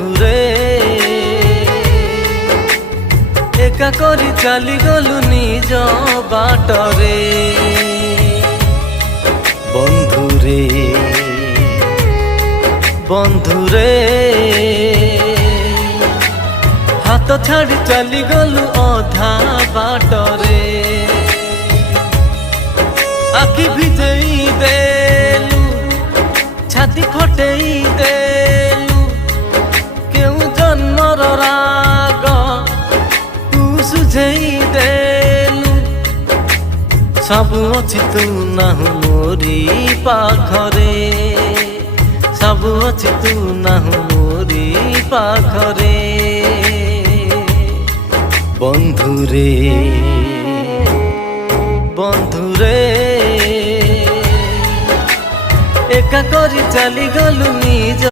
বন্ধুরে একা করি চালি গলু নিজ বাটরে বন্ধুরে বন্ধুরে হাত ছাড়ি চালি গলু অধা বাটরে আখি ভিজেই দেলু ছাতি ফটেই দেলু কেউ জন্মর রাগ তু সুঝেই দেলু ସବୁ ଅଛି ତୁ ନାହୁଁ ମୋରି ପାଖରେ ସବୁ ଅଛି ତୁ ନାହୁଁ ମୋରି ପାଖରେ ବନ୍ଧୁରେ ବନ୍ଧୁରେ ଏକା କରି ଚାଲିଗଲୁ ନିଜ